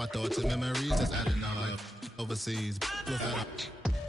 my thoughts and memories that's adding up. Like overseas,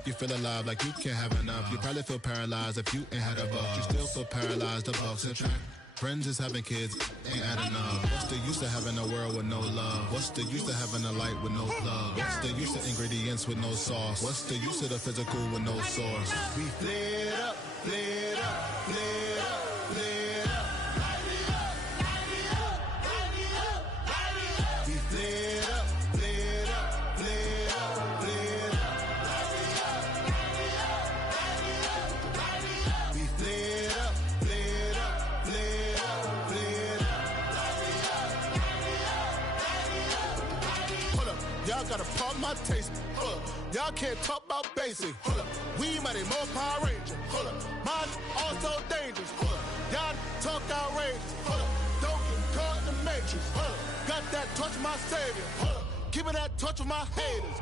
you feel alive like you can't have enough. You probably feel paralyzed if you ain't had a buck. You still feel paralyzed, the bucks and track. Friends is having kids, ain't adding up. What's the use of having a world with no love? What's the use of having a light with no plug? What's the use of ingredients with no sauce? What's the use of the physical with no source? We flared up, flared up, flared up, flared up. Light it up, light it up, light it up, light it up. We flared up, flared up, flared up, flared up. Light it up, light it up, light it up, light it up. We flared up, flared up, flared up, flared up. Light it up, light it up, light it up, light it up. Hold up, y'all gotta pump my taste. Hold up, y'all can't talk about basic. Hold up, we mighty more Power Ranger. Hold up, mine also dangerous. Hold up, y'all talk outrageous. Hold up, don't get caught in the matrix. Hold up, got that touch of my savior. Hold up, give me that touch of my haters.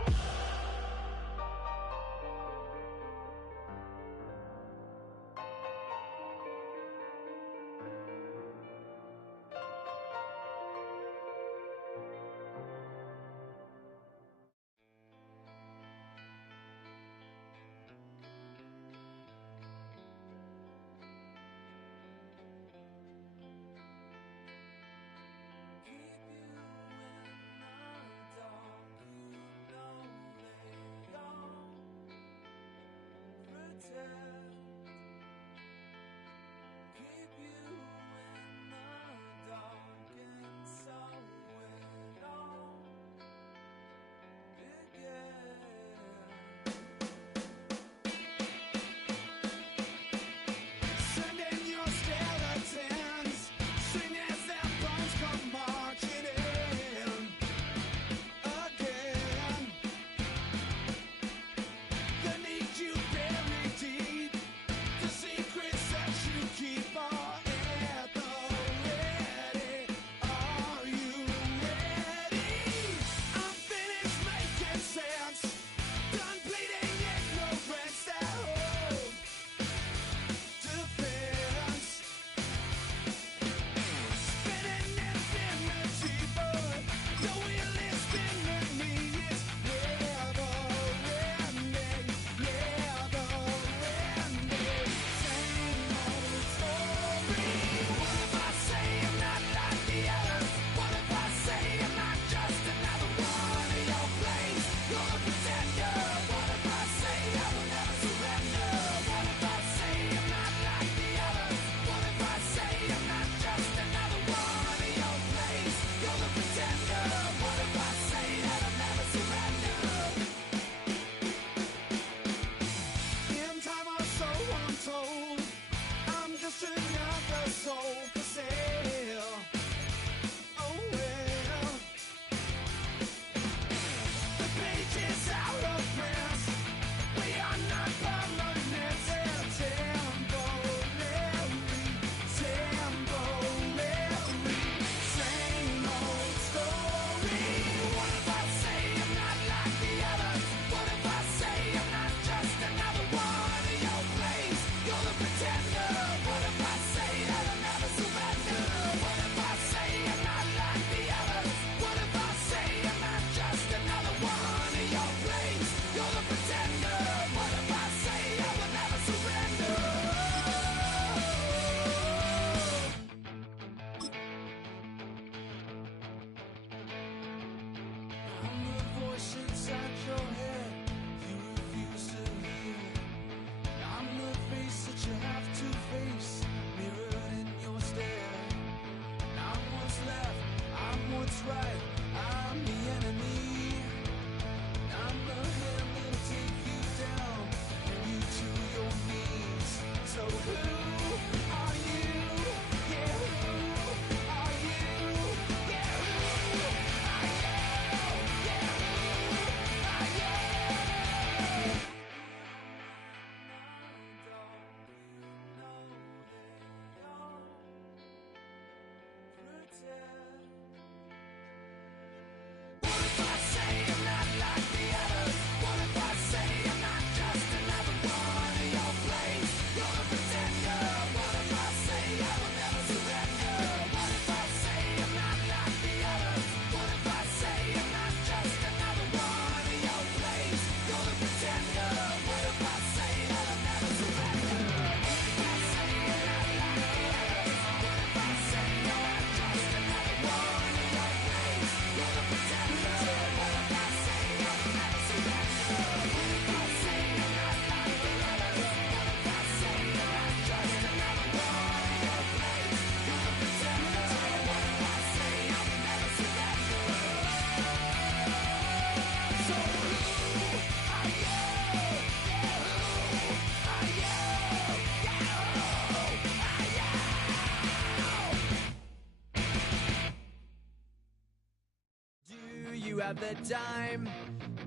have the time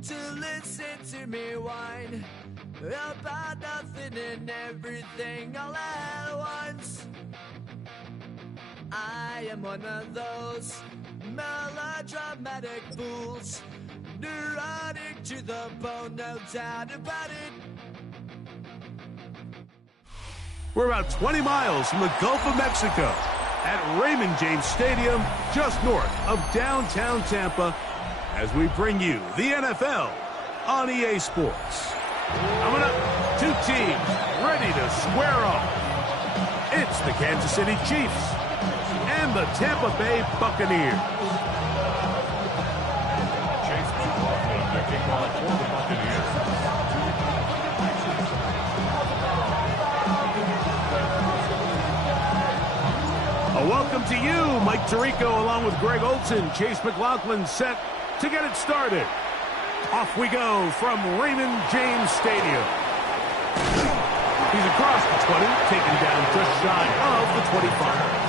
to listen to me whine about nothing and everything all at once. I am one of those melodramatic fools, neurotic to the bone, no doubt about it. We're about 20 miles from the Gulf of Mexico at Raymond James Stadium, just north of downtown Tampa, as we bring you the NFL on EA Sports. Coming up, two teams ready to square off. It's the Kansas City Chiefs and the Tampa Bay Buccaneers. Chase McLaughlin, the kickoff for the Buccaneers. A welcome to you, Mike Tirico, along with Greg Olson. Chase McLaughlin set to get it started. Off we go from Raymond James Stadium. He's across the 20, taken down just shy of the 25.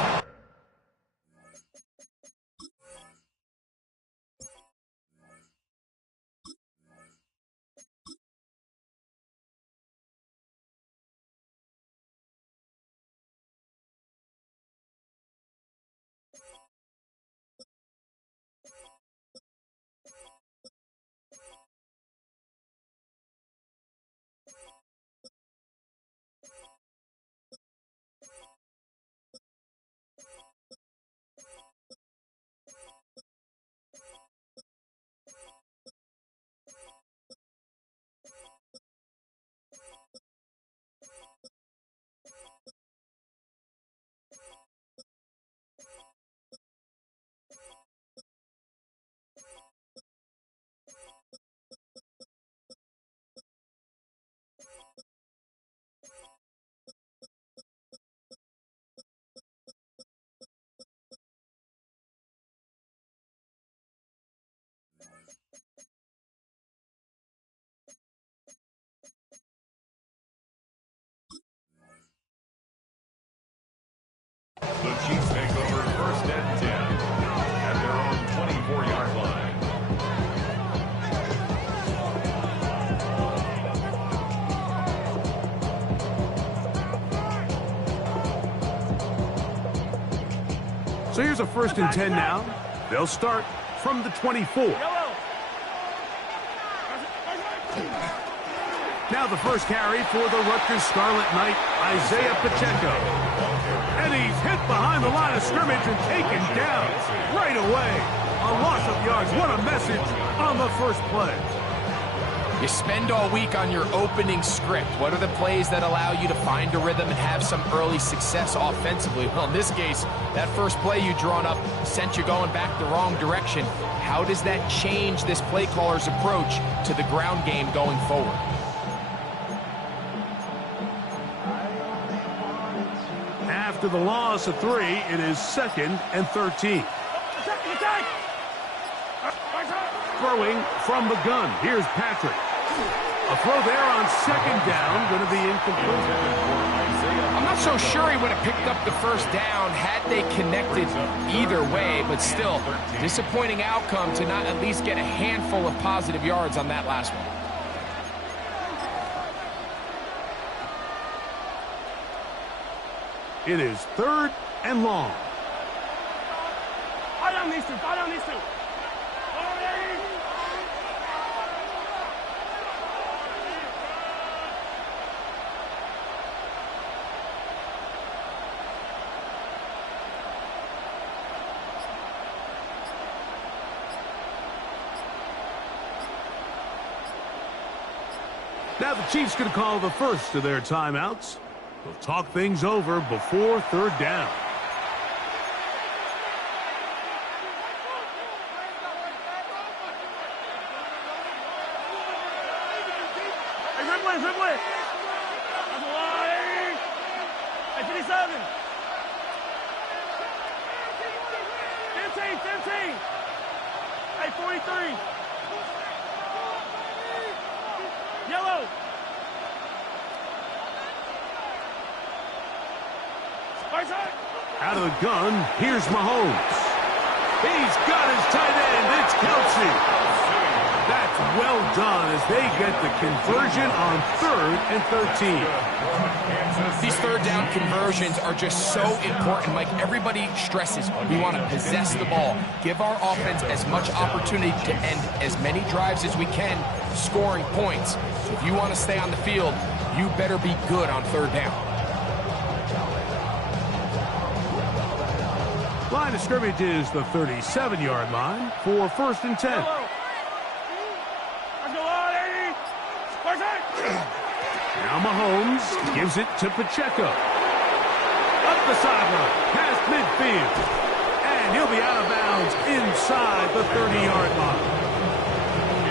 The Chiefs take over first and 10 at their own 24-yard line. So here's a first and 10 now. They'll start from the 24. Now the first carry for the Rutgers Scarlet Knight, Isaiah Pacheco. And he's hit behind the line of scrimmage and taken down right away. A loss of yards. What a message on the first play. You spend all week on your opening script. What are the plays that allow you to find a rhythm and have some early success offensively? Well, in this case, that first play you drawn up sent you going back the wrong direction. How does that change this play caller's approach to the ground game going forward? After the loss of 3, it is 2nd and 13. Throwing from the gun. Here's Patrick. A throw there on 2nd down, going to be incomplete. I'm not so sure he would have picked up the first down had they connected either way, but still, disappointing outcome to not at least get a handful of positive yards on that last one. It is 3rd and long. Fall down these two. Fall down these two. Now the Chiefs going to call the first of their timeouts. They'll talk things over before 3rd down. Hey, Ripley, Ripley. That's a lot. Hey, 57. 15, 15. Hey, 43. Yellow. Out of the gun, here's Mahomes. He's got his tight end. It's Kelsey. done as they get the conversion on 3rd and 13. These third down conversions are just so important. Like everybody stresses, we want to possess the ball, give our offense as much opportunity to end as many drives as we can, scoring points. So if you want to stay on the field, you better be good on 3rd down. Line of scrimmage is the 37-yard line for 1st and 10. Now Mahomes gives it to Pacheco. Up the sideline, past midfield. And he'll be out of bounds inside the 30-yard line.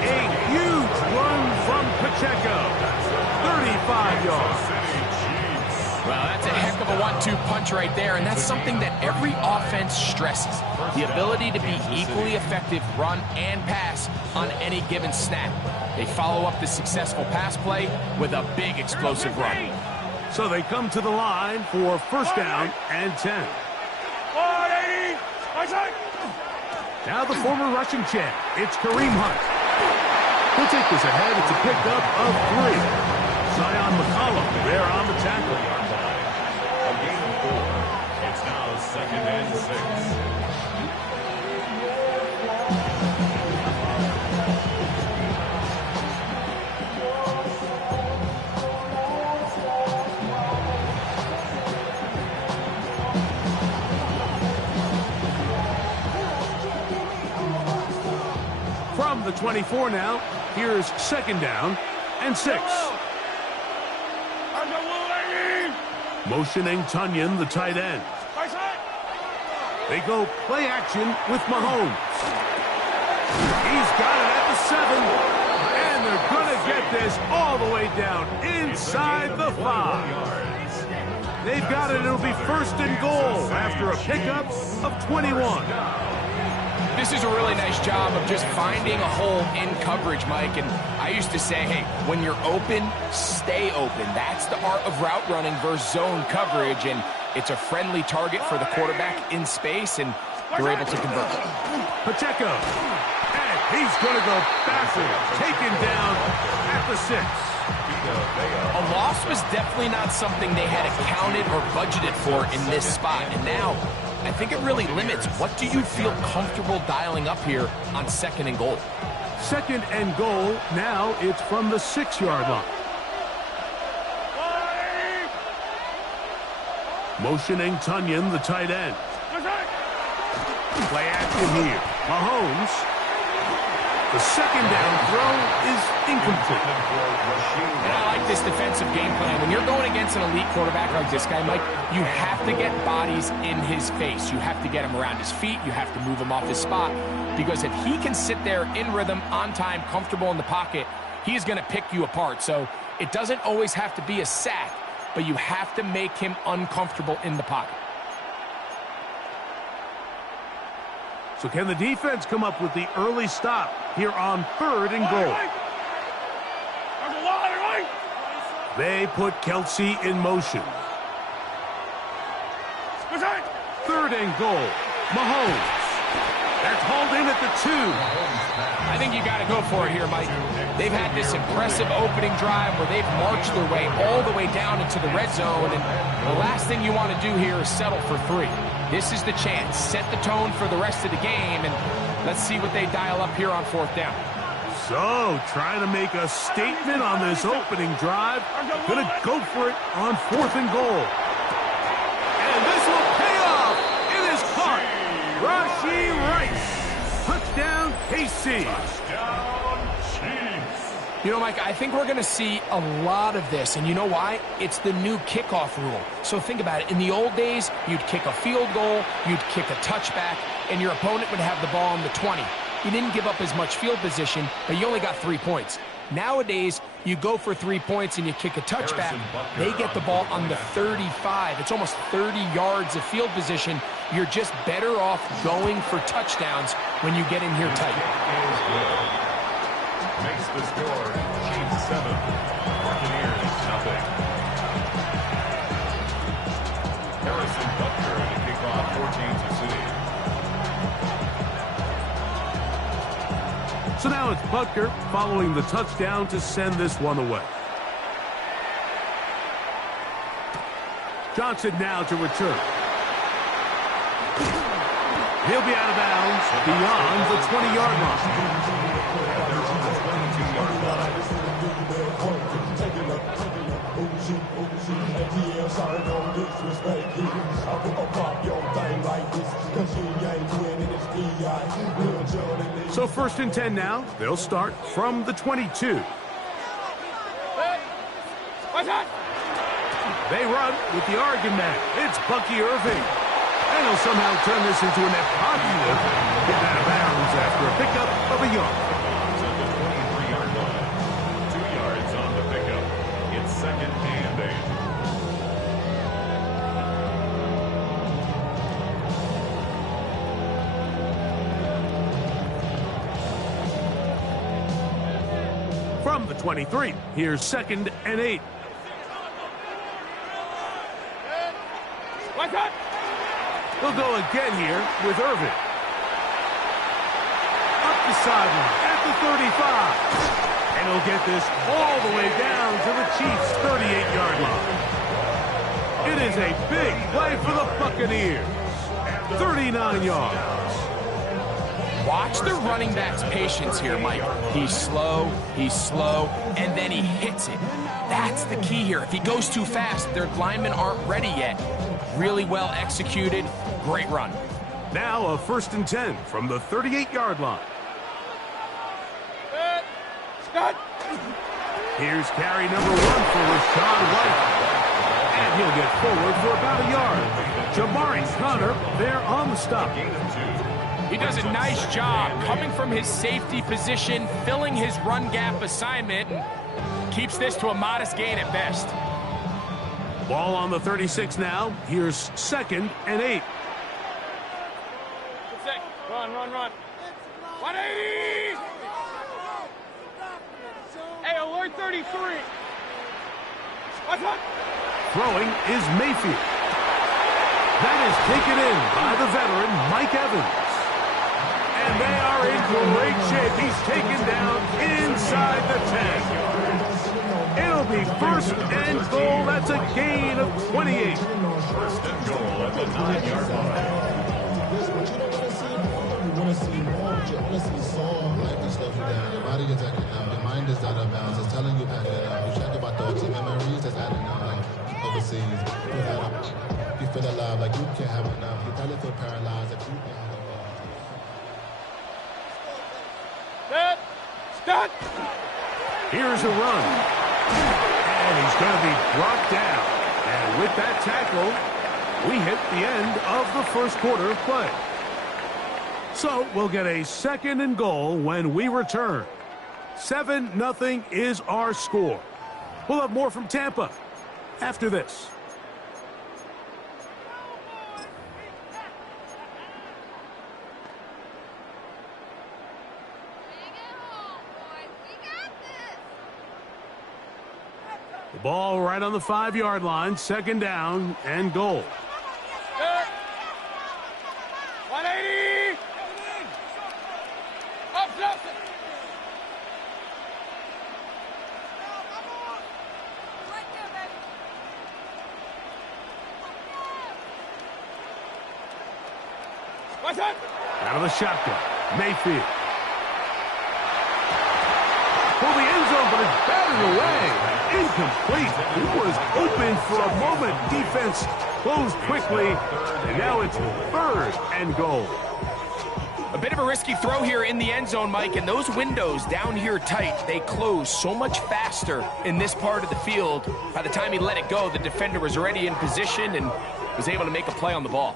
A huge run from Pacheco. 35 yards. Well, that's a heck of a 1-2 punch right there, and that's something that every offense stresses. The ability to be equally effective run and pass on any given snap. They follow up the successful pass play with a big explosive run. So they come to the line for 1st down and 10. Now the former rushing champ, it's Kareem Hunt. He'll take this ahead. It's a pickup of 3. Zion McCollum there on the tackle. A gain of 4. It's now 2nd and 6. From the 24 now, here's 2nd down and 6. Motioning Tunyon, the tight end. They go play action with Mahomes. He's got it at the 7. And they're going to get this all the way down inside the 5. They've got it. It'll be 1st and goal after a pickup of 21. This is a really nice job of just finding a hole in coverage, Mike. And I used to say, hey, when you're open, stay open. That's the art of route running versus zone coverage. And it's a friendly target for the quarterback in space, and you're able to convert. Pacheco. And he's going to go backwards. Taken down at the 6. A loss was definitely not something they had accounted or budgeted for in this spot. And now, I think it really limits what do you feel comfortable dialing up here on 2nd and goal. 2nd and goal. Now it's from the 6-yard line. Motioning Tunyon, the tight end. Play action here. Mahomes. The 2nd down throw is incomplete. And I like this defensive game plan. When you're going against an elite quarterback like this guy, Mike, you have to get bodies in his face. You have to get him around his feet. You have to move him off his spot. Because if he can sit there in rhythm, on time, comfortable in the pocket, he's going to pick you apart. So it doesn't always have to be a sack, but you have to make him uncomfortable in the pocket. So can the defense come up with the early stop here on 3rd and goal? They put Kelsey in motion. 3rd and goal. Mahomes. That's hauled in at the 2. I think you got to go for it here, Mike. They've had this impressive opening drive where they've marched their way all the way down into the red zone, and the last thing you want to do here is settle for 3. This is the chance. Set the tone for the rest of the game, and let's see what they dial up here on 4th down. So, trying to make a statement on this opening drive. Gonna go for it on 4th and goal. And this will pay off. It is caught. Rashee Rice. Touchdown, KC. You know, Mike, I think we're going to see a lot of this, and you know why? It's the new kickoff rule. So think about it. In the old days, you'd kick a field goal, you'd kick a touchback, and your opponent would have the ball on the 20. You didn't give up as much field position, but you only got 3 points. Nowadays, you go for 3 points and you kick a touchback. They get the ball on the 35. It's almost 30 yards of field position. You're just better off going for touchdowns when you get in here tight. Makes the score Chiefs 7, Buccaneers 0. Harrison Butker to kick off 14 to 6. So now it's Butker following the touchdown to send this one away. Johnson now to return. He'll be out of bounds beyond the 20-yard line. So 1st and 10 now. They'll start from the 22. They run with the Oregon man. It's Bucky Irving. And he'll somehow turn this into an positive. Get out of bounds after a pickup of a yard. To the 23-yard line. 2 yards on the pickup. It's 2nd and 8. From the 23, here's 2nd and 8. He'll go again here with Irvin. Up the sideline at the 35. And he'll get this all the way down to the Chiefs' 38-yard line. It is a big play for the Buccaneers. 39 yards. Watch the running back's patience here, Mike. He's slow, and then he hits it. That's the key here. If he goes too fast, their linemen aren't ready yet. Really well executed. Great run. Now a 1st and 10 from the 38-yard line. Here's carry number 1 for Rashad White. And he'll get forward for about a yard. Jamari Connor there on the stop. He does a nice job coming from his safety position, filling his run gap assignment, and keeps this to a modest gain at best. Ball on the 36 now. Here's 2nd and 8. Run. 180! Hey, alert 33. Throwing is Mayfield. That is taken in by the veteran Mike Evans. And they are in great shape. He's taken down inside the 10. It'll be 1st and goal. That's a gain of 28. 1st and goal at the 9-yard line. Your body is acting out. Your mind is out of bounds. It's telling you pack it up. You check about thoughts and memories that's adding up. Like overseas, you feel alive like you can't have enough. You probably feel paralyzed if you can't have enough. Stop! Here's a run. And he's going to be brought down. And with that tackle, we hit the end of the 1st quarter of play. So we'll get a 2nd and goal when we return. 7-0 is our score. We'll have more from Tampa after this. The ball right on the 5-yard line. 2nd down and goal. 180! Up, Out of the shotgun, Mayfield. For the end zone, but it's batted away. Incomplete. He was open for a moment. Defense closed quickly, and now it's 3rd and goal. A bit of a risky throw here in the end zone, Mike, and those windows down here tight, they close so much faster in this part of the field. By the time he let it go, the defender was already in position and was able to make a play on the ball.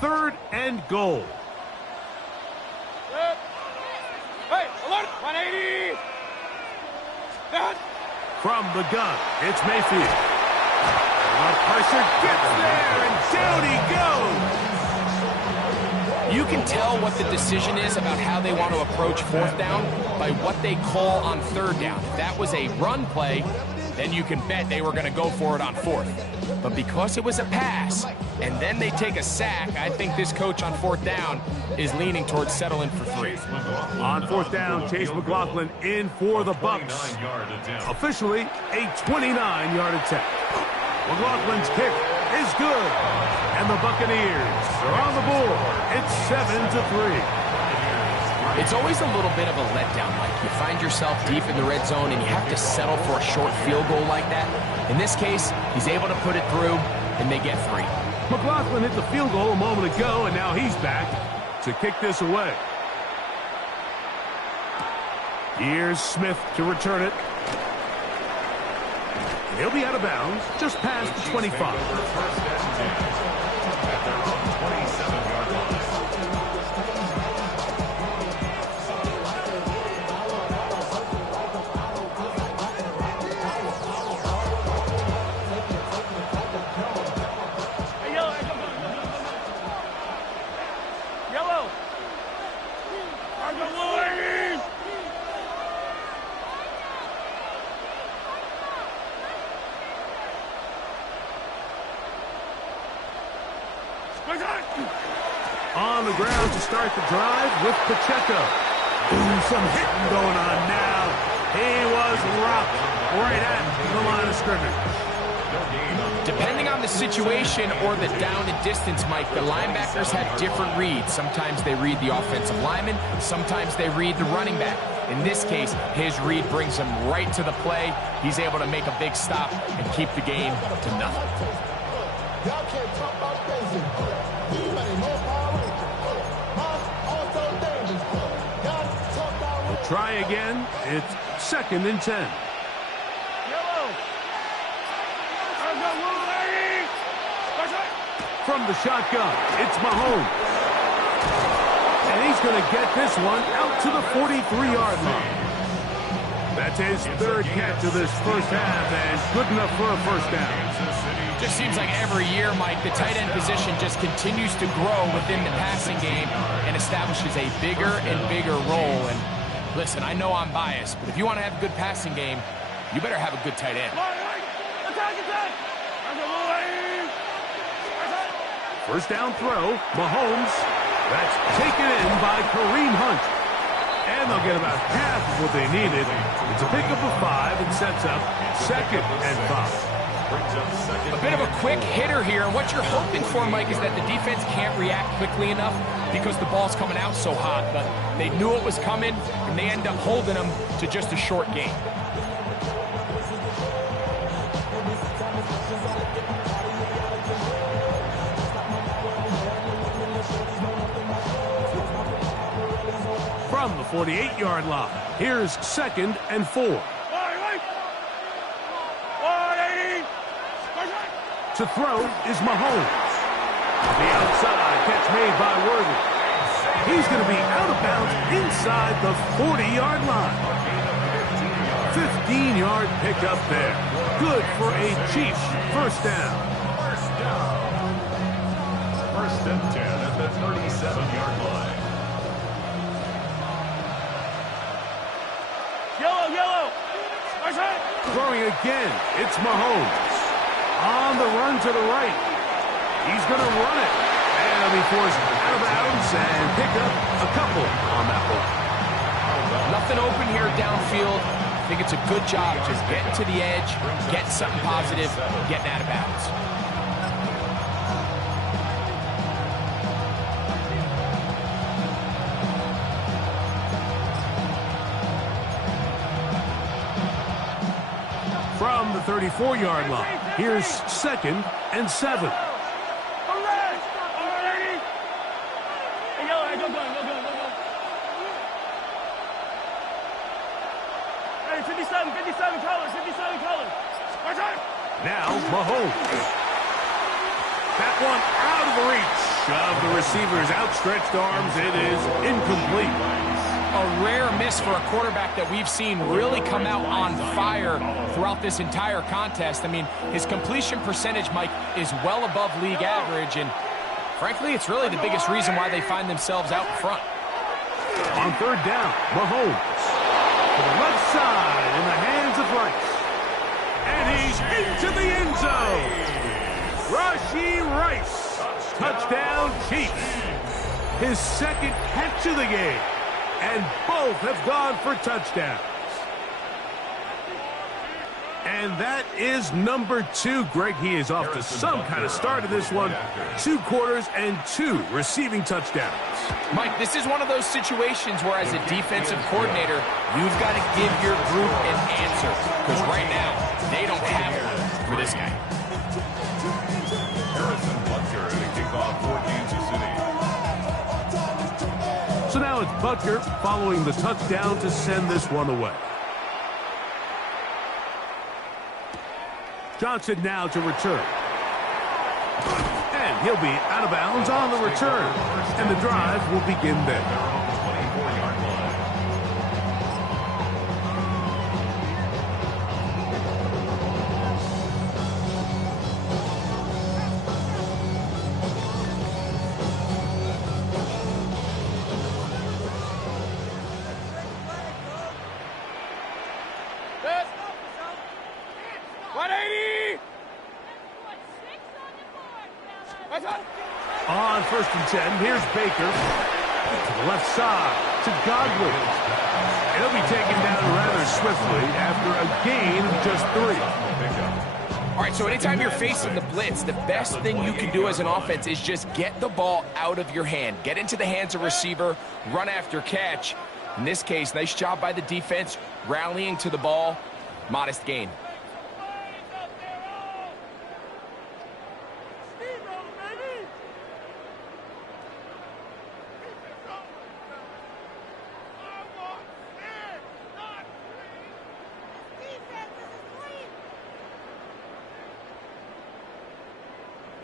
3rd and goal. Hey, alert! 180! Down! From the gun, it's Mayfield. The pressure gets there, and down he goes. You can tell what the decision is about how they want to approach 4th down by what they call on 3rd down. If that was a run play, then you can bet they were going to go for it on 4th. But because it was a pass, and then they take a sack, I think this coach on 4th down is leaning towards settling for 3. On 4th down, Chase McLaughlin in for the Bucks. Officially a 29-yard attempt. McLaughlin's kick is good, and the Buccaneers are on the board. It's 7-3. It's always a little bit of a letdown, Mike. You find yourself deep in the red zone, and you have to settle for a short field goal like that. In this case, he's able to put it through, and they get 3. McLaughlin hit the field goal a moment ago, and now he's back to kick this away. Here's Smith to return it. He'll be out of bounds, just past the 25. On the ground to start the drive with Pacheco. Ooh, some hitting going on now. He was rocked right at the line of scrimmage. Depending on the situation or the down and distance, Mike, the linebackers have different reads. Sometimes they read the offensive lineman. Sometimes they read the running back. In this case, his read brings him right to the play. He's able to make a big stop and keep the game to nothing. Y'all can't talk about basic. You better know power Rangers. Also dangerous. Y'all talk about. We'll try again. It's 2nd and 10. From the shotgun, it's Mahomes. And he's going to get this one out to the 43-yard line. That's his 3rd catch of this first half, and good enough for a first down. Just seems like every year, Mike, the tight end position just continues to grow within the passing game and establishes a bigger and bigger role. And listen, I know I'm biased, but if you want to have a good passing game, you better have a good tight end. First down throw, Mahomes. That's taken in by Kareem Hunt. And they'll get about half of what they needed. It's a pickup of 5 and sets up 2nd and 5. A bit of a quick hitter here, and what you're hoping for, Mike, is that the defense can't react quickly enough because the ball's coming out so hot, but they knew it was coming, and they end up holding them to just a short game. From the 48-yard line, here's 2nd and 4. To throw is Mahomes. The outside catch made by Worthy. He's going to be out of bounds inside the 40-yard line. 15-yard pickup there. Good for a Chiefs first down. First and 10 at the 37-yard line. Yellow. Throwing again, it's Mahomes. On the run to the right. He's going to run it. And he'll be forced out of bounds and pick up a couple on that one. Nothing open here downfield. I think it's a good job just getting to the edge, getting something positive, getting out of bounds. From the 34-yard line, here's 2nd and 7. Hey, 57 colors. Now Mahomes. That one out of the reach of the receiver's outstretched arms. It is incomplete. A rare miss for a quarterback that we've seen really come out on fire throughout this entire contest. I mean, his completion percentage, Mike, is well above league average, and frankly, it's really the biggest reason why they find themselves out in front. On 3rd down, Mahomes to the left side in the hands of Rice. And he's into the end zone. Rashee Rice touchdown, Chiefs. His second catch of the game. And both have gone for touchdowns. And that is number 2. Greg, he is off to some kind of start in this one. 2 quarters and 2 receiving touchdowns. Mike, this is one of those situations where as a defensive coordinator, you've got to give your group an answer. Because right now, they don't have one for this guy. Harrison Butker to kick off for Kansas City. So now it's Butker following the touchdown to send this one away. Johnson now to return. And he'll be out of bounds on the return. And the drive will begin there. On 1st and 10, here's Baker. To the left side, to Godwin. He'll be taken down rather swiftly after a gain of just 3. All right, so anytime you're facing the blitz, the best thing you can do as an offense is just get the ball out of your hand. Get into the hands of receiver, run after catch. In this case, nice job by the defense, rallying to the ball. Modest gain.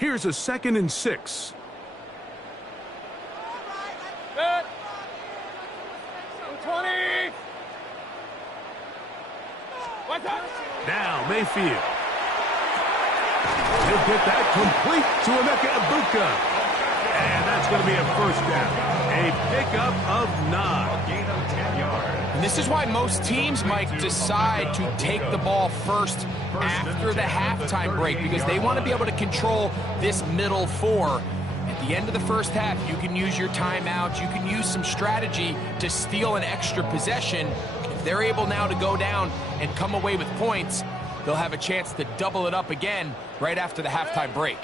Here's a 2nd and 6. Good. 20. What's up? Now Mayfield. He'll get that complete to Emeka Egbuka. And that's going to be a 1st down. A pickup of 9. Gain of 10 yards. And this is why most teams might decide to take the ball first after the halftime break, because they want to be able to control this middle 4. At the end of the first half, you can use your timeout, you can use some strategy to steal an extra possession. If they're able now to go down and come away with points, they'll have a chance to double it up again right after the halftime break.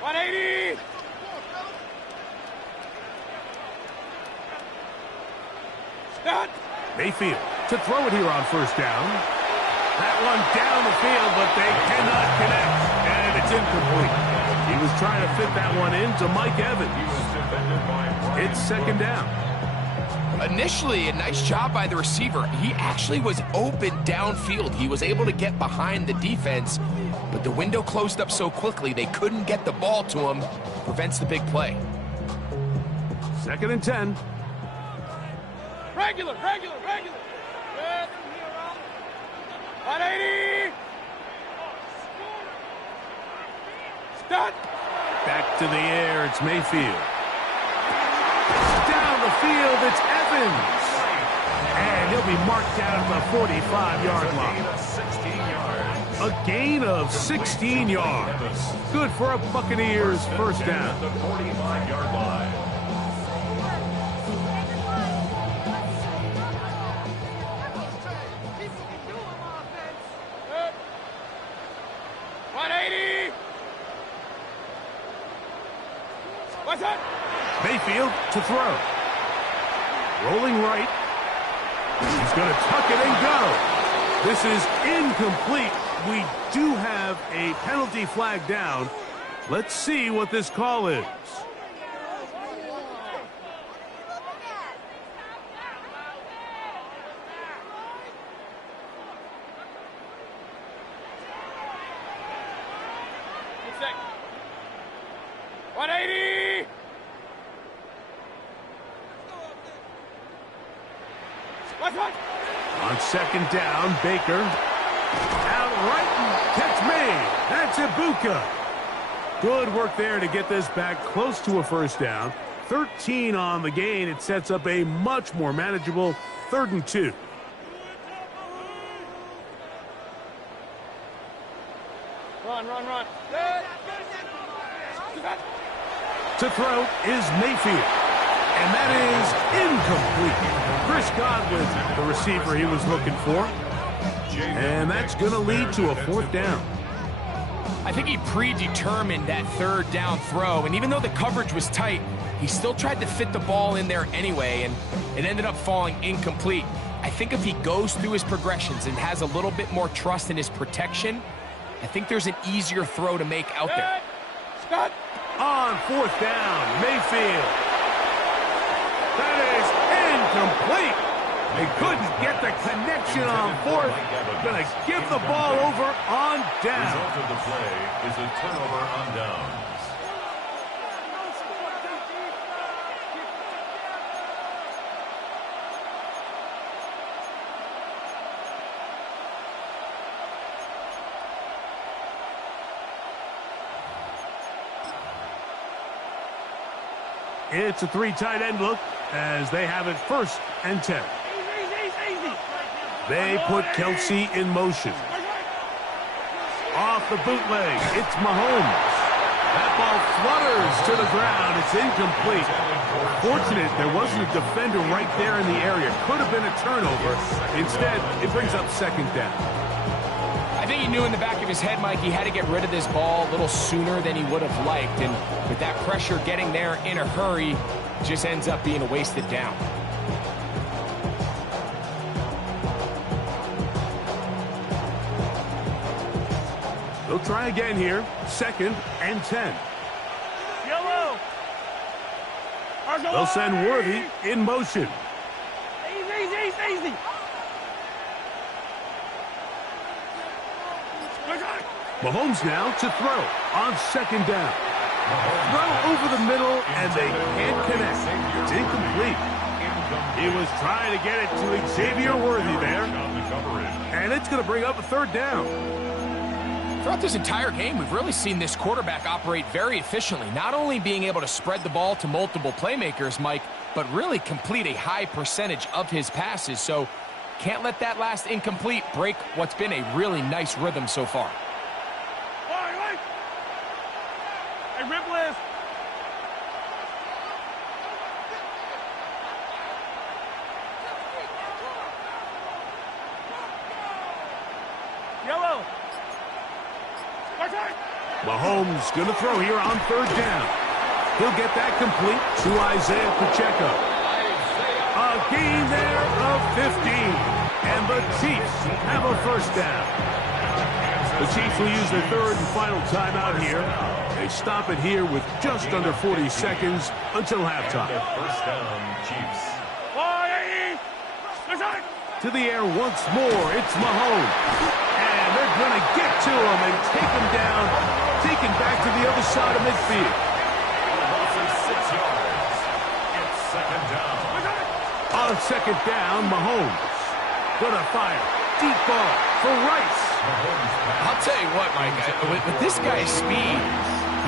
180. Start. Mayfield to throw it here on 1st down. That one down the field, but they cannot connect. And it's incomplete. He was trying to fit that one into Mike Evans. It's 2nd down. Initially, a nice job by the receiver. He actually was open downfield. He was able to get behind the defense, but the window closed up so quickly they couldn't get the ball to him. Prevents the big play. 2nd and 10. Regular. Good. 180. Start. Back to the air, it's Mayfield. Down the field, it's Evans. And he'll be marked down at the 45-yard line. A gain of 16 yards. Good for a Buccaneers 1st down. The 45-yard line. Mayfield to throw. Rolling right. He's going to tuck it and go. This is incomplete. We do have a penalty flag down. Let's see what this call is. On 2nd down, Baker. Out right and catch made. That's Egbuka. Good work there to get this back close to a 1st down. 13 on the gain. It sets up a much more manageable 3rd and 2. Run. To throw is Mayfield. And that is incomplete. Chris Godwin, the receiver he was looking for. And that's going to lead to a 4th down. I think he predetermined that 3rd down throw, and even though the coverage was tight, he still tried to fit the ball in there anyway, and it ended up falling incomplete. I think if he goes through his progressions and has a little bit more trust in his protection, I think there's an easier throw to make out there. Stop. On 4th down, Mayfield. That is incomplete. They couldn't get the connection on 4th. Going to give the ball over on down. The result of the play is a turnover on downs. It's a 3 tight end look as they have it 1st and 10. They put Kelsey in motion. Off the bootleg, it's Mahomes. That ball flutters to the ground. It's incomplete. Fortunate there wasn't a defender right there in the area. Could have been a turnover. Instead, it brings up 2nd down. I think he knew in the back of his head, Mike, he had to get rid of this ball a little sooner than he would have liked. And with that pressure getting there in a hurry, it just ends up being a wasted down. They'll try again here. 2nd and 10. Yellow. They'll send Worthy in motion. Easy. Mahomes now to throw on 2nd down. Throw over the middle, and they can't connect. It's incomplete. He was trying to get it to Xavier Worthy there. And it's going to bring up a 3rd down. Throughout this entire game, we've really seen this quarterback operate very efficiently, not only being able to spread the ball to multiple playmakers, Mike, but really complete a high percentage of his passes. So can't let that last incomplete break what's been a really nice rhythm so far. Hey, Ripley. Yellow. Mahomes going to throw here on 3rd down. He'll get that complete to Isaiah Pacheco. A gain there of 15. And the Chiefs have a 1st down. The Chiefs will use their 3rd and final timeout here. They stop it here with just under 40 seconds until halftime. 1st down, Chiefs. To the air once more, it's Mahomes. And they're going to get to him and take him down, taken back to the other side of midfield. Loss 6 yards. It's 2nd down. On 2nd down, Mahomes going to fire. Deep ball for Rice. I'll tell you what, Mike, with this guy's speed,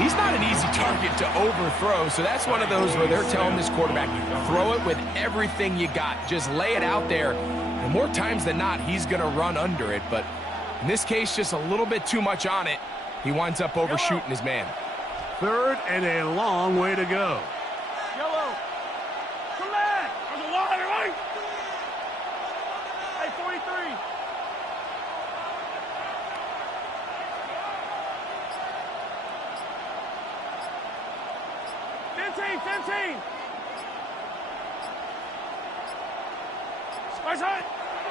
he's not an easy target to overthrow. So that's one of those where they're telling this quarterback, throw it with everything you got. Just lay it out there. And more times than not, he's going to run under it. But in this case, just a little bit too much on it. He winds up overshooting his man. 3rd and a long way to go. Yellow. Come back. There's a line, right? Hey, 43.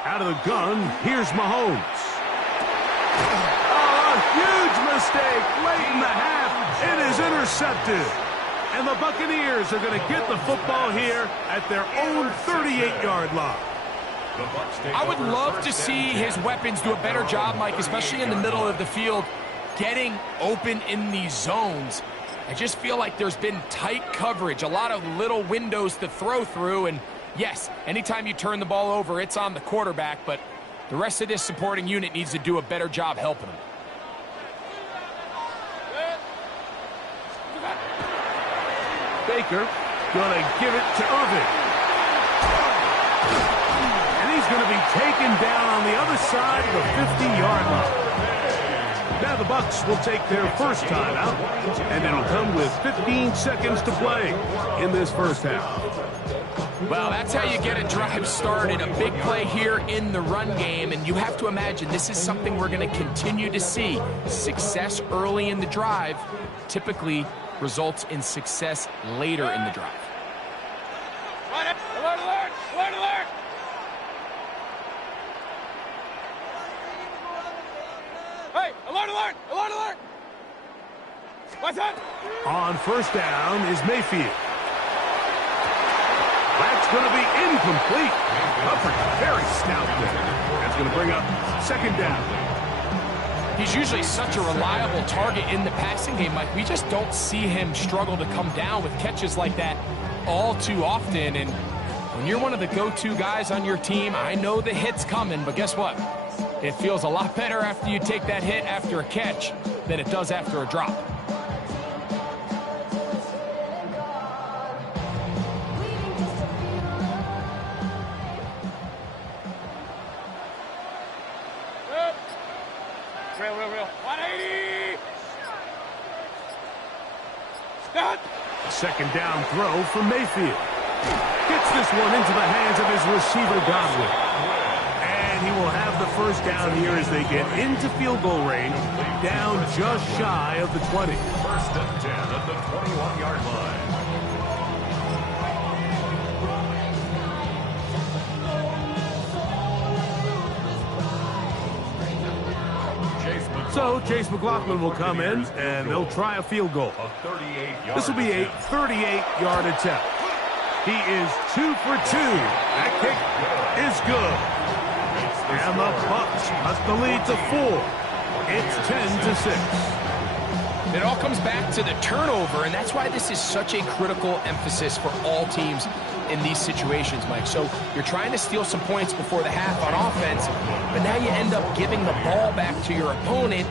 Out of the gun, here's Mahomes. Oh, a huge mistake late in the half. It is intercepted. And the Buccaneers are going to get the football here at their own 38-yard line. I would love to see his weapons do a better job, Mike, especially in the middle of the field, getting open in these zones. I just feel like there's been tight coverage, a lot of little windows to throw through, and yes, anytime you turn the ball over, it's on the quarterback, but the rest of this supporting unit needs to do a better job helping him. Baker gonna give it to Irvin. And he's gonna be taken down on the other side of the 50-yard line. Now the Bucs will take their first timeout, and it'll come with 15 seconds to play in this first half. Well, that's how you get a drive started. A big play here in the run game, and you have to imagine this is something we're going to continue to see. Success early in the drive typically results in success later in the drive. Alert, alert! Alert, alert! Hey, alert, alert! Alert, alert! What's that? On first down is Mayfield. That's going to be incomplete. Hubbard very stout there. That's going to bring up second down. He's usually such a reliable target in the passing game, Mike. We just don't see him struggle to come down with catches like that all too often. And when you're one of the go-to guys on your team, I know the hit's coming, but guess what? It feels a lot better after you take that hit after a catch than it does after a drop. Real. 180! Stop! Second down throw for Mayfield. Gets this one into the hands of his receiver, Godwin. And he will have the first down here as they get into field goal range, down just shy of the 20. First and 10 at the 21-yard line. So Chase McLaughlin will come in, and they'll try a field goal. This will be a 38-yard attempt. He is 2 for 2. That kick is good. And the Bucs cut the lead to 4. It's 10-6. It all comes back to the turnover, and that's why this is such a critical emphasis for all teams in these situations, Mike. So you're trying to steal some points before the half on offense, but now you end up giving the ball back to your opponent,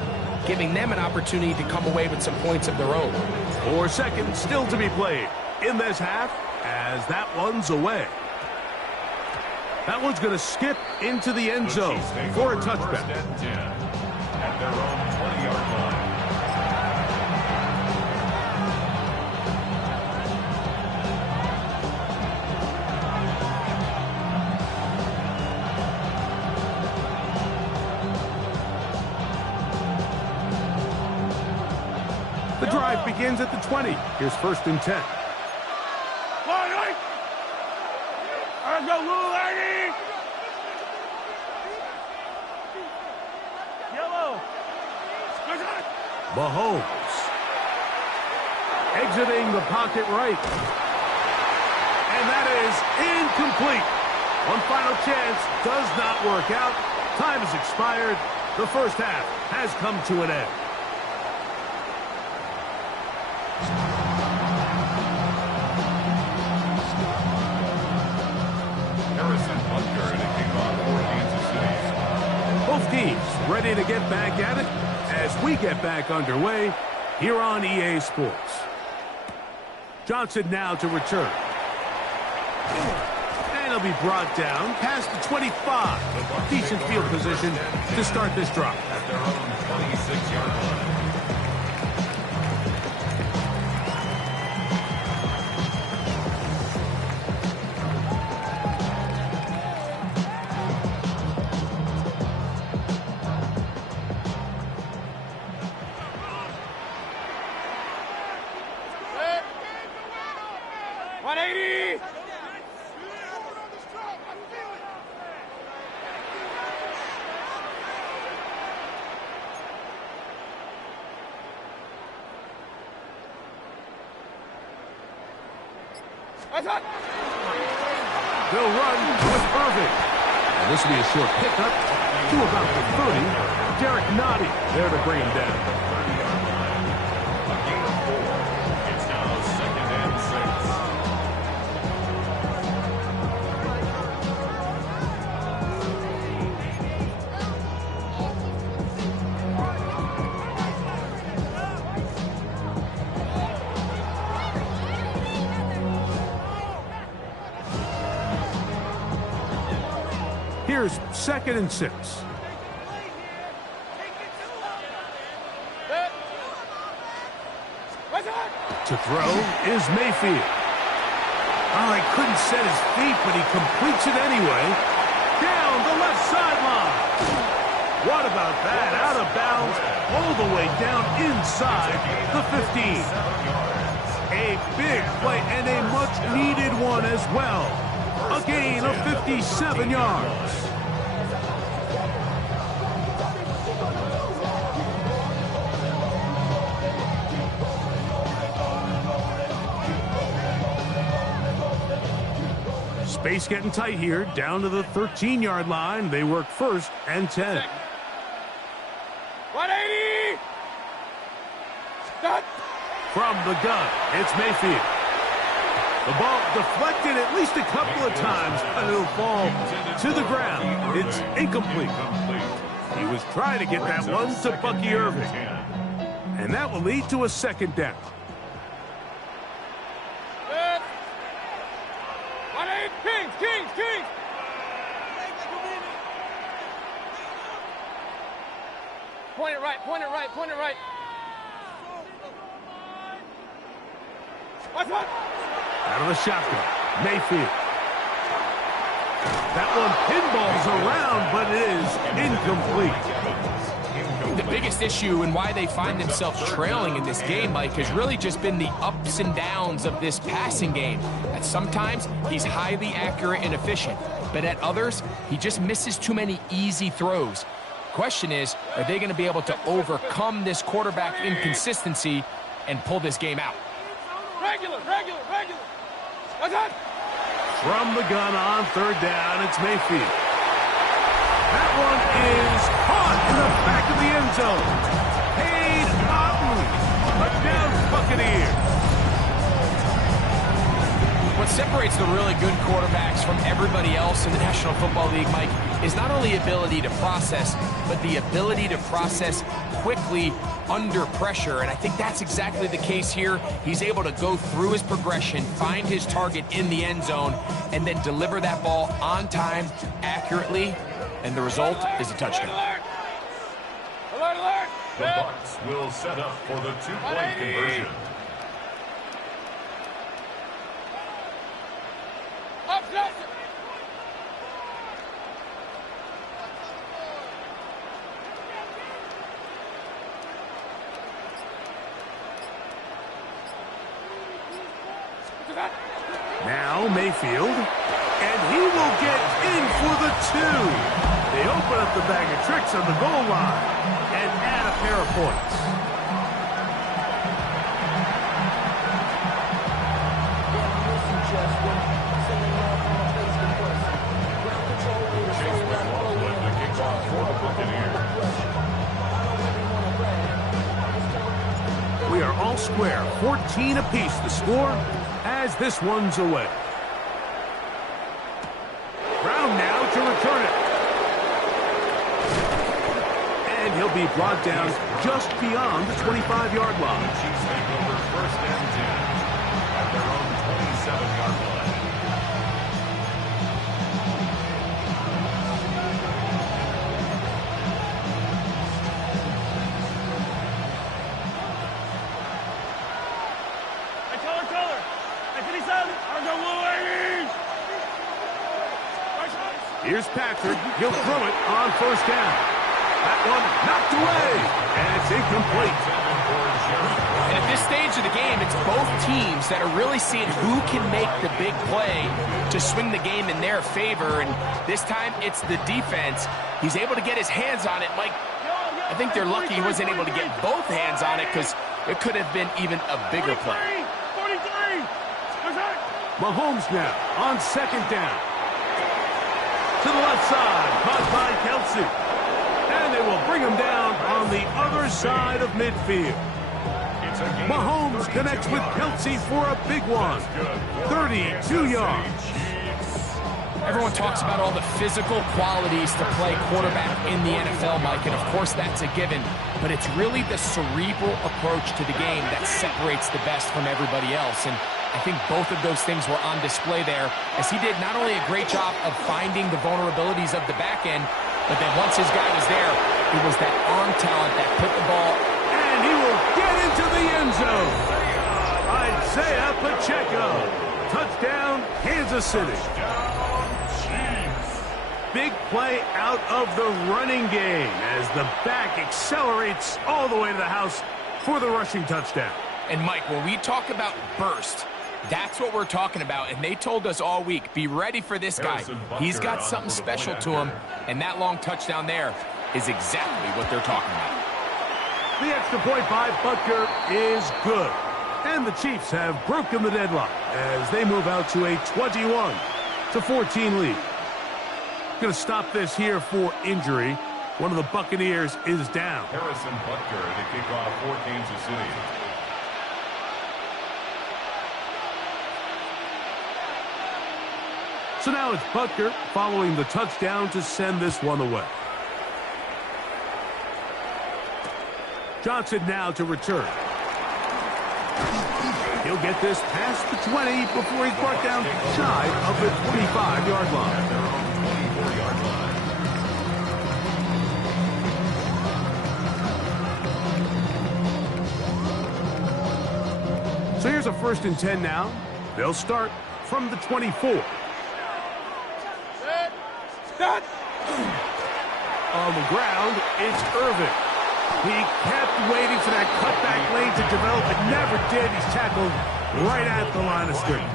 giving them an opportunity to come away with some points of their own. 4 seconds still to be played in this half as that one's away. That one's going to skip into the end zone for a touchback. At their own 20-yard line. The drive begins at the 20. Here's first and 10. Let's go, little lady! Yellow! Mahomes. Exiting the pocket right. And that is incomplete. One final chance does not work out. Time has expired. The first half has come to an end. Both teams ready to get back at it as we get back underway here on EA Sports. Johnson now to return. And he'll be brought down past the 25. Decent field position to start this drive. At their own 26-yard line. They'll run with Irving. And this will be a short pickup to about the 30. Derek Nottie there to bring him down. A gain of 4. It's now second and 6. Here's second and 6. To throw is Mayfield. Oh, he couldn't set his feet, but he completes it anyway. Down the left sideline. What about that? Out of bounds, all the way down inside the 15. A big play and a much-needed one as well. A gain of 57 yards. Space getting tight here, down to the 13-yard line. They work 1st and 10. 180! Stop! From the gun, it's Mayfield. The ball deflected at least a couple of times, and it'll fall to the ground. It's incomplete. He was trying to get that one to Bucky Irving. And that will lead to a 2nd down. Kings! Point it right. Watch one. Out of the shotgun, Mayfield. That one pinballs around, but it is incomplete. The biggest issue and why they find themselves trailing in this game, Mike, has really just been the ups and downs of this passing game. At sometimes, he's highly accurate and efficient, but at others, he just misses too many easy throws. Question is, are they going to be able to overcome this quarterback inconsistency and pull this game out? Regular. That's it. From the gun on 3rd down, it's Mayfield. That one is caught in the back of the end zone. Paid Otten. Touchdown Buccaneers. What separates the really good quarterbacks from everybody else in the National Football League, Mike, is not only ability to process, but the ability to process quickly under pressure. And I think that's exactly the case here. He's able to go through his progression, find his target in the end zone, and then deliver that ball on time, accurately, and the result is a touchdown. Alert! The Bucs will set up for the 2-point conversion. Now Mayfield, and he will get in for the 2. They open up the bag of tricks on the goal line and add a pair of points. We are all square, 14 apiece the score as this one's away. Brown now to return it. And he'll be brought down just beyond the 25-yard line. Chiefs take over 1st and 10 at their own 27-yard line. Here's Patrick. He'll throw it on 1st down. That one knocked away, and it's incomplete. And at this stage of the game, it's both teams that are really seeing who can make the big play to swing the game in their favor. And this time, it's the defense. He's able to get his hands on it. Mike, I think they're lucky he wasn't able to get both hands on it because it could have been even a bigger play. 43! Mahomes now on 2nd down. To the left side, caught by Kelsey. And they will bring him down on the other side of midfield. Mahomes connects with Kelsey for a big one. 32 yards. Everyone talks about all the physical qualities to play quarterback in the NFL, Mike, and of course that's a given. But it's really the cerebral approach to the game that separates the best from everybody else. And I think both of those things were on display there, as he did not only a great job of finding the vulnerabilities of the back end, but then once his guy was there, it was that arm talent that put the ball. And he will get into the end zone. I Isaiah Pacheco. Touchdown, Kansas City. Big play out of the running game as the back accelerates all the way to the house for the rushing touchdown. And Mike, when we talk about burst, that's what we're talking about. And they told us all week, be ready for this guy. He's got something special to him. And that long touchdown there is exactly what they're talking about. The extra point by Butker is good. And the Chiefs have broken the deadlock as they move out to a 21-14 lead. Going to stop this here for injury. One of the Buccaneers is down. Harrison Butker to kick off for Kansas City. So now it's Butker following the touchdown to send this one away. Johnson now to return. He'll get this past the 20 before he's brought down shy of the 25-yard line. So here's a 1st and 10 now. They'll start from the 24. On the ground, it's Irvin. He kept waiting for that cutback lane to develop, but never did. He's tackled right at the line of scrimmage.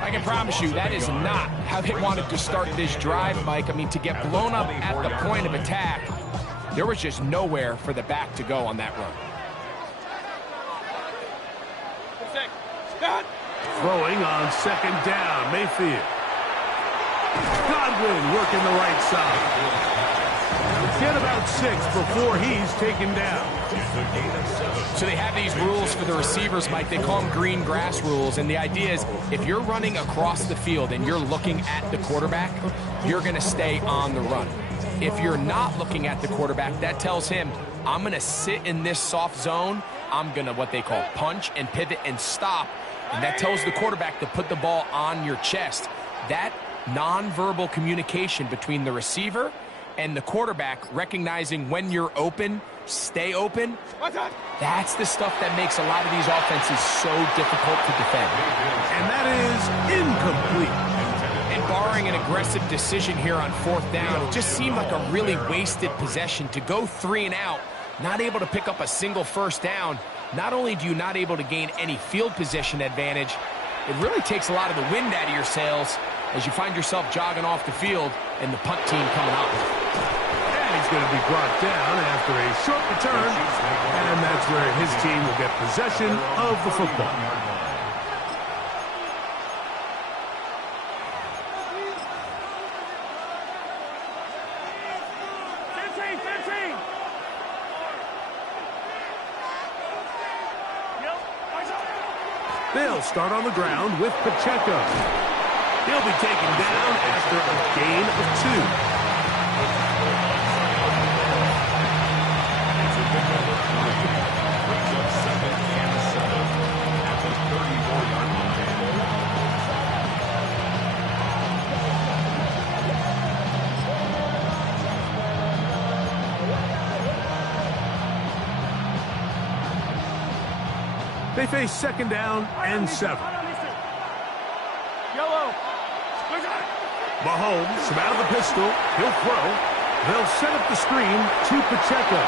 I can promise you that is not how they wanted to start this drive, Mike. I mean, to get blown up at the point of attack, there was just nowhere for the back to go on that run. Throwing on 2nd down, Mayfield. Godwin working the right side. Get about 6 before he's taken down. So they have these rules for the receivers, Mike. They call them green grass rules. And the idea is if you're running across the field and you're looking at the quarterback, you're going to stay on the run. If you're not looking at the quarterback, that tells him, I'm going to sit in this soft zone. I'm going to what they call punch and pivot and stop. And that tells the quarterback to put the ball on your chest. That nonverbal communication between the receiver and the quarterback, recognizing when you're open, stay open, that's the stuff that makes a lot of these offenses so difficult to defend. And that is incomplete. And barring an aggressive decision here on 4th down, it just seemed like a really wasted possession to go 3 and out, not able to pick up a single 1st down. Not only do you not able to gain any field position advantage, it really takes a lot of the wind out of your sails as you find yourself jogging off the field and the punt team coming up. And he's going to be brought down after a short return, and that's where his team will get possession of the football. They'll start on the ground with Pacheco. He'll be taken down after a gain of 2. They face 2nd down and 7. Mahomes from out of the pistol. He'll throw. They'll set up the screen to Pacheco.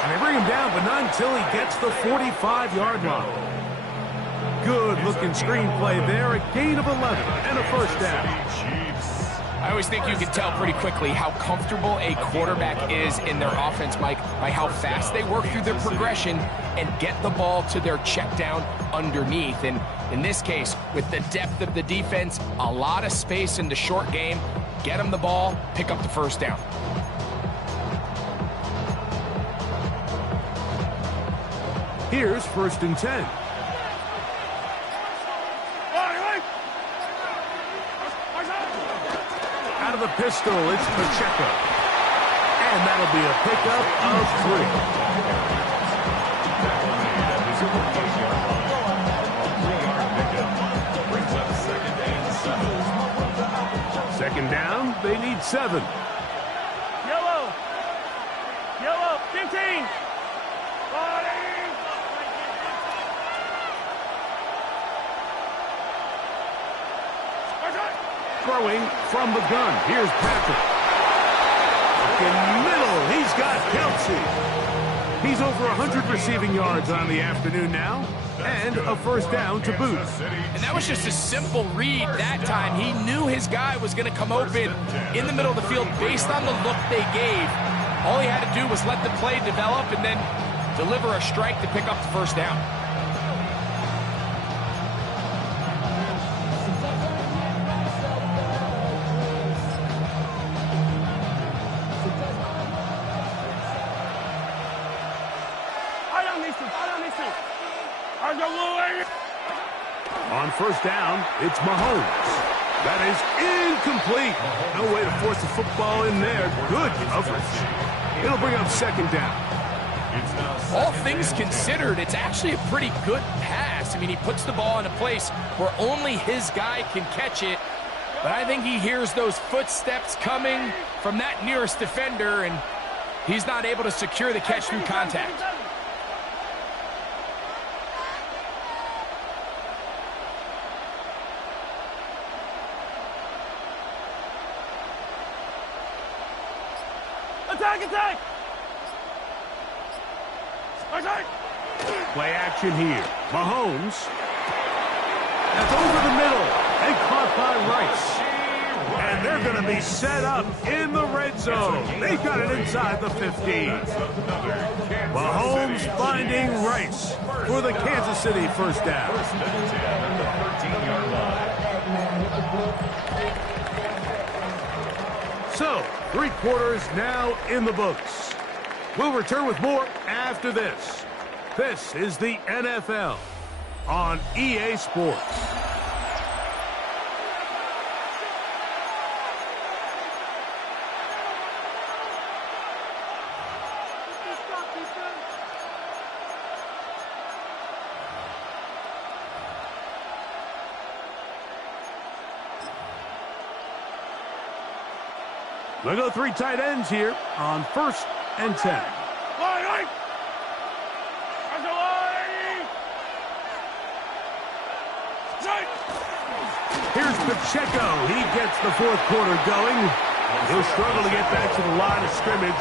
And they bring him down, but not until he gets the 45-yard line. Good-looking screenplay there. A gain of 11 and a 1st down. I always think you can tell pretty quickly how comfortable a quarterback is in their offense, Mike, by how fast they work through their progression and get the ball to their check down underneath. And in this case, with the depth of the defense, a lot of space in the short game, get them the ball, pick up the 1st down. Here's 1st and 10. Out of the pistol, it's Pacheco. And that'll be a pickup of 3. 2nd down, they need 7. Yellow, 15. Throwing from the gun. Here's Patrick. In middle, he's got Kelsey. He's over 100 receiving yards on the afternoon now, and a first down to boot. And that was just a simple read that time. He knew his guy was going to come open in the middle of the field based on the look they gave. All he had to do was let the play develop and then deliver a strike to pick up the first down. On first down, it's Mahomes. That is incomplete. No way to force the football in there. Good coverage. It'll bring up second down. All things considered, it's actually a pretty good pass. I mean, he puts the ball in a place where only his guy can catch it. But I think he hears those footsteps coming from that nearest defender, and he's not able to secure the catch through contact. Attack! Play action here. Mahomes. That's over the middle and caught by Rice. And they're going to be set up in the red zone. They got it inside the 15. Mahomes finding Rice for the Kansas City first down. So, 3 quarters now in the books. We'll return with more after this. This is the NFL on EA Sports. They'll go 3 tight ends here on 1st and 10. Here's Pacheco. He gets the 4th quarter going. He'll struggle to get back to the line of scrimmage.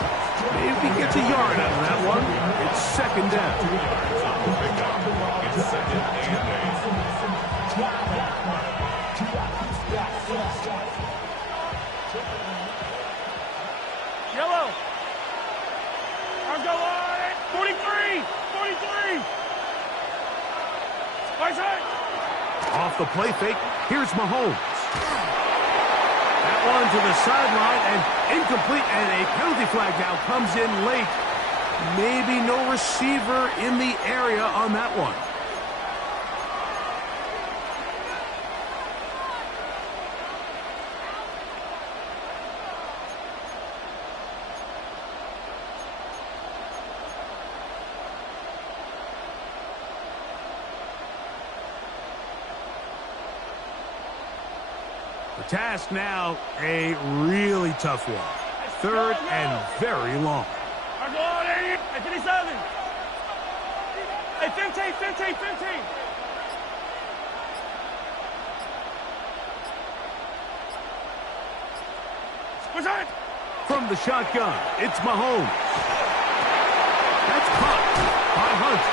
Maybe he gets a yard out of that one. It's second down. Yellow. I'll go on. 43. Right side. Off the play fake, here's Mahomes. That one to the sideline and incomplete, and a penalty flag now comes in late. Maybe no receiver in the area on that one. Task now, a really tough one. 3rd and very long. I'm going 57. Hey, 15. What's that? From the shotgun, it's Mahomes. That's caught by Hunt.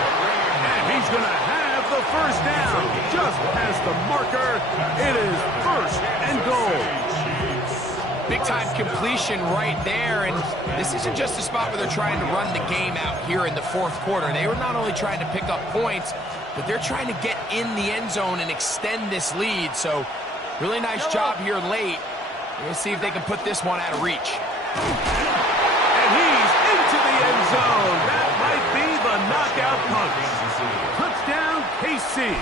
And he's going to have the first down. Just past the marker. It is 1st and goal. Big-time completion right there, and this isn't just a spot where they're trying to run the game out here in the 4th quarter. They were not only trying to pick up points, but they're trying to get in the end zone and extend this lead. So, really nice job here late. We'll see if they can put this one out of reach. And he's into the end zone. That might be the knockout punch. Touchdown, KC.